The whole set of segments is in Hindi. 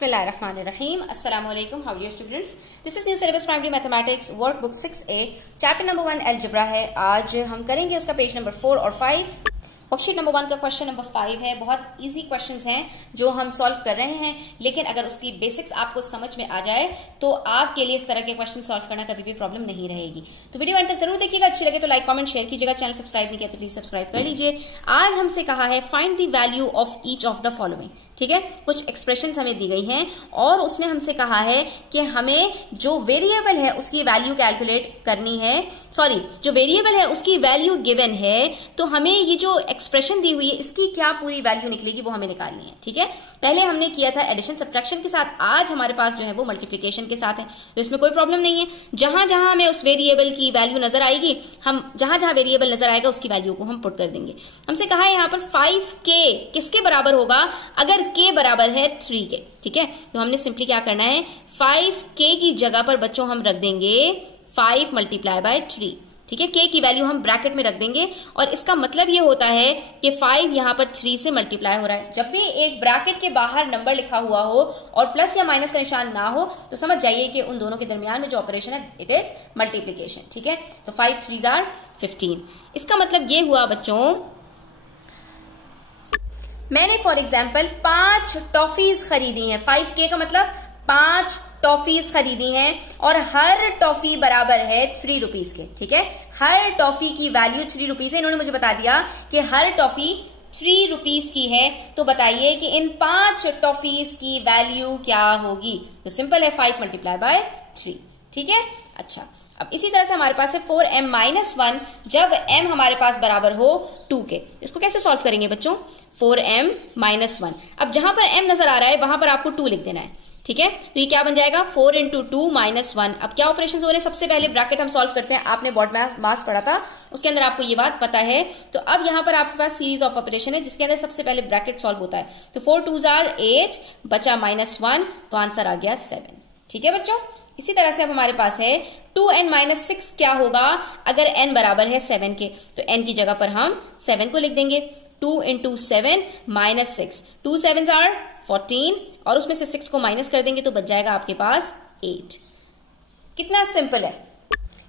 Bismillahirrahmanirrahim. Assalamu alaikum. How are you students? This is new syllabus primary mathematics workbook 6A chapter number 1 algebra है. आज हम करेंगे उसका पेज नंबर 4 और 5. वर्कशीट नंबर 1 का क्वेश्चन नंबर 5 है. बहुत इजी क्वेश्चंस हैं जो हम सॉल्व कर रहे हैं, लेकिन अगर उसकी बेसिक्स आपको समझ में आ जाए तो आपके लिए इस तरह के क्वेश्चन सॉल्व करना कभी भी प्रॉब्लम नहीं रहेगी. तो वीडियो अंत तक जरूर देखिएगा. अच्छी लगे तो लाइक कमेंट शेयर कीजिएगा. चैनल सब्सक्राइब नहीं किया तो प्लीज सब्सक्राइब कर लीजिए. आज हमसे कहा है find the value of each of the following. ठीक है, कुछ एक्सप्रेशंस हमें दी गई हैं और उसमें हमसे कहा है कि हमें जो वेरिएबल है उसकी वैल्यू कैलकुलेट करनी है. सॉरी, जो वेरिएबल है उसकी वैल्यू गिवन है, तो हमें ये जो एक्सप्रेशन दी हुई है इसकी क्या पूरी वैल्यू निकलेगी वो हमें निकालनी है. ठीक है, पहले हमने किया था एडिशन सब्ट्रैक्शन के साथ, आज हमारे पास जो है वो मल्टीप्लिकेशन के साथ है. तो इसमें कोई प्रॉब्लम नहीं है. जहां जहां हमें उस वेरिएबल की वैल्यू नजर आएगी, हम जहां जहां वेरिएबल नजर आएगा उसकी वैल्यू को हम पुट कर देंगे. हमसे कहा है यहाँ पर 5k किसके बराबर होगा अगर k बराबर है 3k. ठीक है, तो हमने सिंपली क्या करना है, 5k की जगह पर बच्चों हम रख देंगे 5 मल्टीप्लाई बाय 3. ठीक है, k की वैल्यू हम ब्रैकेट में रख देंगे और इसका मतलब ये होता है कि 5 यहां पर 3 से मल्टीप्लाई हो रहा है. जब भी एक ब्रैकेट के बाहर नंबर लिखा हुआ हो और प्लस या माइनस का निशान ना हो तो समझ जाइए कि उन दोनों के दरमियान में जो ऑपरेशन है इट इज मल्टीप्लीकेशन. ठीक है, तो 5 3s are 15. इसका मतलब ये हुआ बच्चों, मैंने फॉर एग्जाम्पल 5 टॉफीज खरीदी हैं. 5k का मतलब 5 टॉफीज खरीदी हैं और हर टॉफी बराबर है 3 रुपीज के. ठीक है, हर टॉफी की वैल्यू 3 रुपीज है. इन्होंने मुझे बता दिया कि हर टॉफी 3 रुपीज की है, तो बताइए कि इन 5 टॉफीज की वैल्यू क्या होगी. तो सिंपल है, 5 मल्टीप्लाई बाय 3. ठीक है, अच्छा, अब इसी तरह से हमारे पास है 4m-1 जब m हमारे पास बराबर हो 2k. इसको कैसे सॉल्व करेंगे बच्चों, 4m-1. अब जहां पर m नजर आ रहा है वहां पर आपको 2 लिख देना है. ठीक है, तो ये क्या बन जाएगा 4 × 2 - 1. अब क्या ऑपरेशन हो रहे हैं, सबसे पहले ब्रैकेट हम सॉल्व करते हैं. आपने बोर्ड मास पढ़ा था, उसके अंदर आपको ये बात पता है. तो अब यहां पर आपके पास सीरीज ऑफ ऑपरेशन है जिसके अंदर सबसे पहले ब्रैकेट सॉल्व होता है. तो 4 2s are 8 बचा -1, तो आंसर आ गया 7. ठीक है बच्चों, इसी तरह से अब हमारे पास है 2n-6 क्या होगा अगर n बराबर है 7 के. तो n की जगह पर हम 7 को लिख देंगे. 2 × 7 - 6, 2 7s are 14 और उसमें से 6 को माइनस कर देंगे तो बच जाएगा आपके पास 8. कितना सिंपल है.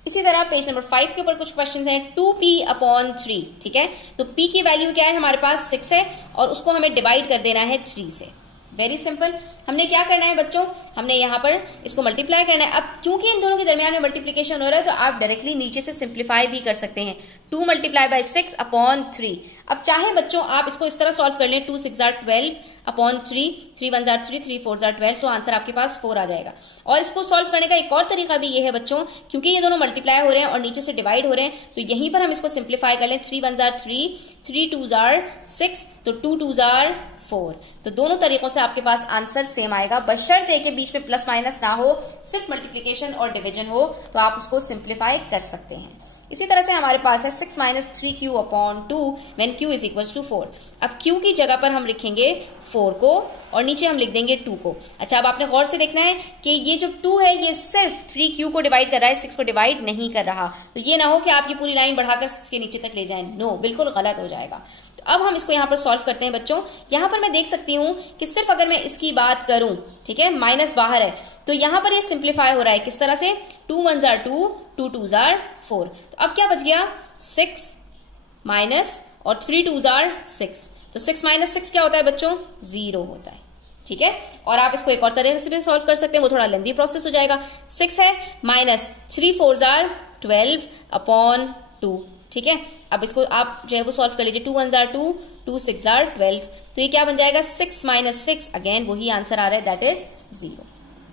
इसी तरह पेज नंबर 5 के ऊपर कुछ क्वेश्चंस हैं. 2p/3. ठीक है, तो p की वैल्यू क्या है, हमारे पास 6 है और उसको हमें डिवाइड कर देना है 3 से. Very simple. हमने क्या करना है बच्चों, हमने यहां पर इसको मल्टीप्लाई करना है. अब क्योंकि इन दोनों के दरमियान में मल्टीप्लिकेशन हो रहा है तो आप डायरेक्टली नीचे से सिंप्लीफाई भी कर सकते हैं. 2 × 6/3. अब चाहे बच्चों आप इसको इस तरह सॉल्व कर लें, 2 6s are 12/3, 3 1s are 3, 3 4s are 12, तो आंसर आपके पास 4 आ जाएगा. और इसको सॉल्व करने का एक और तरीका भी ये है बच्चों, क्योंकि ये दोनों मल्टीप्लाई हो रहे हैं और नीचे से डिवाइड हो रहे हैं, तो यहीं पर हम इसको सिंप्लीफाई कर लें. 3 1s are 3, 3 2s are 6, तो 2 2s are 4. तो दोनों तरीकों से आपके पास आंसर सेम आएगा, बशर्ते के बीच में प्लस माइनस ना हो, सिर्फ मल्टीप्लिकेशन और डिवीजन हो, तो आप उसको सिंप्लीफाई कर सकते हैं. इसी तरह से हमारे पास है 6 - 3q/2 when q = 4. अब q की जगह पर हम लिखेंगे 4 को और नीचे हम लिख देंगे 2 को. अच्छा, अब आपने गौर से देखना है कि ये जो 2 है ये सिर्फ 3q को डिवाइड कर रहा है, 6 को डिवाइड नहीं कर रहा. तो ये ना हो कि आप ये पूरी लाइन बढ़ाकर 6 के नीचे तक ले जाएं. नो, बिल्कुल गलत हो जाएगा. तो अब हम इसको यहाँ पर सॉल्व करते हैं बच्चों. यहाँ पर मैं देख सकती हूँ कि सिर्फ अगर मैं इसकी बात करूं, ठीक है, माइनस बाहर है, तो यहाँ पर ये सिंप्लीफाई हो रहा है. किस तरह से, 2 1s are 2, 2 2s are 4. तो अब क्या बच गया, 6 माइनस और 3 2s are 6. तो 6 - 6 क्या होता है बच्चों, 0 होता है. ठीक है, और आप इसको एक और तरह से भी सॉल्व कर सकते हैं, वो थोड़ा लेंथी प्रोसेस हो जाएगा. 6 है माइनस 3 4s are 12/2. ठीक है, अब इसको आप जो है वो सॉल्व कर लीजिए. 2 1s are 2, 2 6s are 12. तो ये क्या बन जाएगा, 6 - 6, अगेन वही आंसर आ रहा है, दैट इज 0.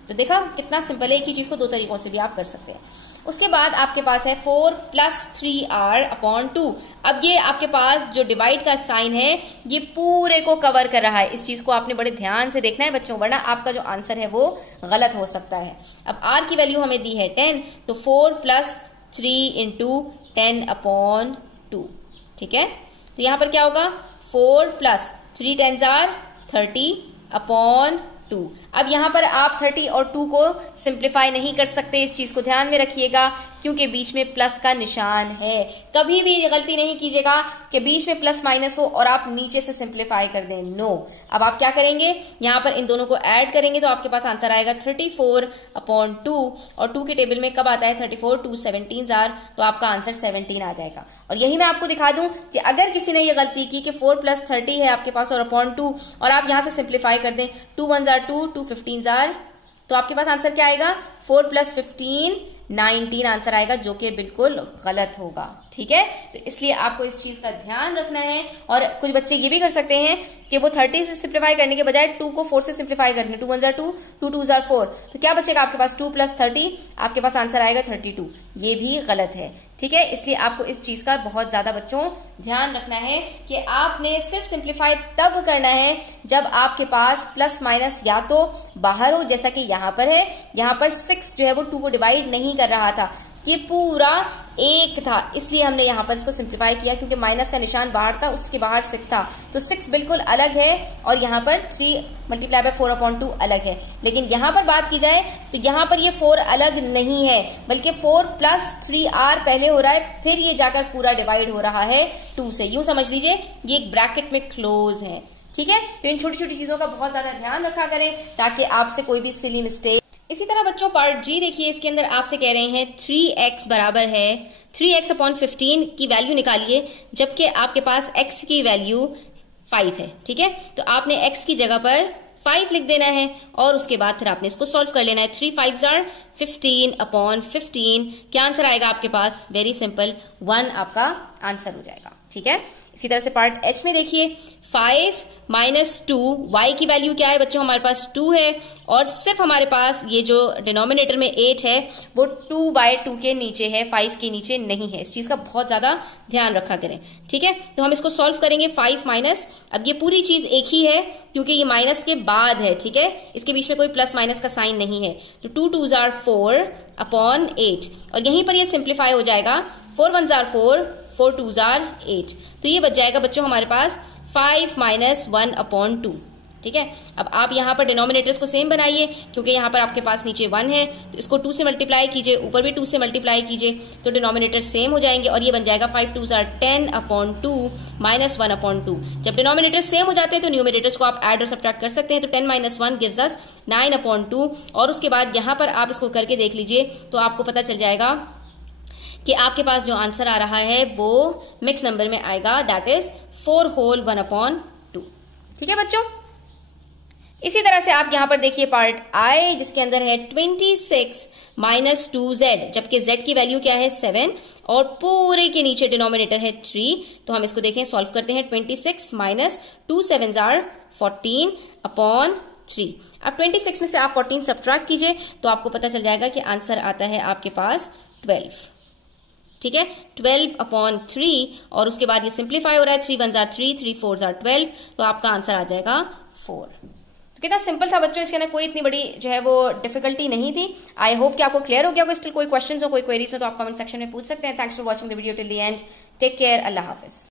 तो देखा कितना सिंपल है, एक ही चीज को दो तरीकों से भी आप कर सकते हैं. उसके बाद आपके पास है 4 + 3r/2. अब ये आपके पास जो डिवाइड का साइन है ये पूरे को कवर कर रहा है. इस चीज को आपने बड़े ध्यान से देखना है बच्चों, वरना आपका जो आंसर है वो गलत हो सकता है. अब r की वैल्यू हमें दी है 10, तो 4 + 3 × 10/2. ठीक है, तो यहां पर क्या होगा, 4 + 3 10s are 30/2. 2। अब यहां पर आप 30 और 2 को सिंप्लीफाई नहीं कर सकते, इस चीज को ध्यान में रखिएगा, क्योंकि बीच में प्लस का निशान है। कभी भी गलती नहीं कीजिएगा कि बीच में प्लस माइनस हो और आप नीचे से सिंप्लीफाई कर दें, नो। अब आप क्या करेंगे, यहां पर इन दोनों को ऐड करेंगे तो आपके पास आंसर आएगा 34/2, और 2 के टेबल में कब आता है 34, 2 17 जार, तो आपका आंसर 17 आ जाएगा। और यही मैं आपको दिखा दूं कि अगर किसी ने ये गलती की कि 4 + 30 है आपके पास और अपॉन 2, और आप यहां से सिंप्लीफाई कर दें, 2 1 जार 2, 2 15 जार, तो आपके पास आंसर क्या आएगा 4 + 15 19 आंसर आएगा, जो कि बिल्कुल गलत होगा। ठीक है, तो इसलिए आपको इस चीज का ध्यान रखना है। और कुछ बच्चे ये भी कर सकते हैं कि वो 30 से सिंप्लीफाई करने के बजाय 2 को 4 से सिंप्लीफाई कर दें, 2 1 जार 2, 2 2 जार 4, तो क्या बचेगा आपके पास 2 + 30, आपके पास आंसर आएगा 32। ये भी गलत है। ठीक है, इसलिए आपको इस चीज का बहुत ज्यादा बच्चों ध्यान रखना है कि आपने सिर्फ सिंप्लीफाई तब करना है जब आपके पास प्लस माइनस या तो बाहर हो, जैसा कि यहां पर है, यहां पर 6 जो है वो 2 को डिवाइड नहीं कर रहा था, ये पूरा 1 था, इसलिए हमने यहां पर इसको सिंप्लीफाई किया, क्योंकि माइनस का निशान बाहर था, उसके बाहर 6 था, तो 6 बिल्कुल अलग है और यहां पर 3 × 4/2 अलग है। लेकिन यहां पर बात की जाए तो यहां पर ये 4 अलग नहीं है, बल्कि 4 + 3r पहले हो रहा है, फिर ये जाकर पूरा डिवाइड हो रहा है 2 से। यूं समझ लीजिए ये एक ब्रैकेट में क्लोज है। ठीक है, तो इन छोटी छोटी चीजों का बहुत ज्यादा ध्यान रखा करें ताकि आपसे कोई भी सिली मिस्टेक। इसी तरह बच्चों पार्ट जी देखिए, इसके अंदर आपसे कह रहे हैं 3x बराबर है 3x/15 की वैल्यू निकालिए, जबकि आपके पास x की वैल्यू 5 है। ठीक है, तो आपने x की जगह पर 5 लिख देना है और उसके बाद फिर आपने इसको सॉल्व कर लेना है। 3 5s are 15/15, क्या आंसर आएगा आपके पास, वेरी सिंपल 1 आपका आंसर हो जाएगा। ठीक है, इसी तरह से पार्ट एच में देखिए 5 - 2, y की वैल्यू क्या है बच्चों, हमारे पास 2 है, और सिर्फ हमारे पास ये जो डिनोमिनेटर में 8 है वो 2/2 के नीचे है, 5 के नीचे नहीं है। इस चीज का बहुत ज्यादा ध्यान रखा करें। ठीक है, तो हम इसको सॉल्व करेंगे 5 माइनस, अब ये पूरी चीज एक ही है क्योंकि ये माइनस के बाद है। ठीक है, इसके बीच में कोई प्लस माइनस का साइन नहीं है, तो 2 2s are 4/8, और यहीं पर ये सिंप्लीफाई हो जाएगा, 4 1s are 4, 4 2s are 8, तो ये बच जाएगा बच्चों हमारे पास 5 - 1/2। ठीक है, अब आप यहां पर डिनोमिनेटर्स को सेम बनाइए, क्योंकि यहां पर आपके पास नीचे 1 है, तो इसको 2 से मल्टीप्लाई कीजिए, ऊपर भी 2 से मल्टीप्लाई कीजिए, तो डिनोमिनेटर सेम हो जाएंगे और ये बन जाएगा 5 2s are 10/2 - 1/2। जब डिनोमिनेटर सेम हो जाते हैं तो न्यूमरेटर्स को आप ऐड और सब्ट्रैक्ट कर सकते हैं, तो 10 - 1 gives us 9/2, और उसके बाद यहां पर आप इसको करके देख लीजिए तो आपको पता चल जाएगा कि आपके पास जो आंसर आ रहा है वो मिक्स नंबर में आएगा, दैट इज 4 होल 1/2। ठीक है बच्चों, इसी तरह से आप यहां पर देखिए पार्ट आई, जिसके अंदर है 26 - 2z, जबकि z की वैल्यू क्या है 7, और पूरे के नीचे डिनोमिनेटर है 3, तो हम इसको देखें सॉल्व करते हैं। 26 - 2 7s are 14/3। अब 26 में से आप 14 सब्ट्रैक्ट कीजिए तो आपको पता चल जाएगा कि आंसर आता है आपके पास 12। ठीक है, 12/3, और उसके बाद ये सिंप्लीफाई हो रहा है, 3 1s are 3, 3 4s are 12, तो आपका आंसर आ जाएगा 4। तो कितना सिंपल था बच्चों, इसके अंदर कोई इतनी बड़ी जो है वो डिफिकल्टी नहीं थी। आई होप कि आपको क्लियर हो गया होगा। स्टिल कोई क्वेश्चन हो, कोई क्वेरीज हो तो आप कमेंट सेक्शन में पूछ सकते हैं। Thanks for watching the video till the end. Take care, अल्लाह हाफिज।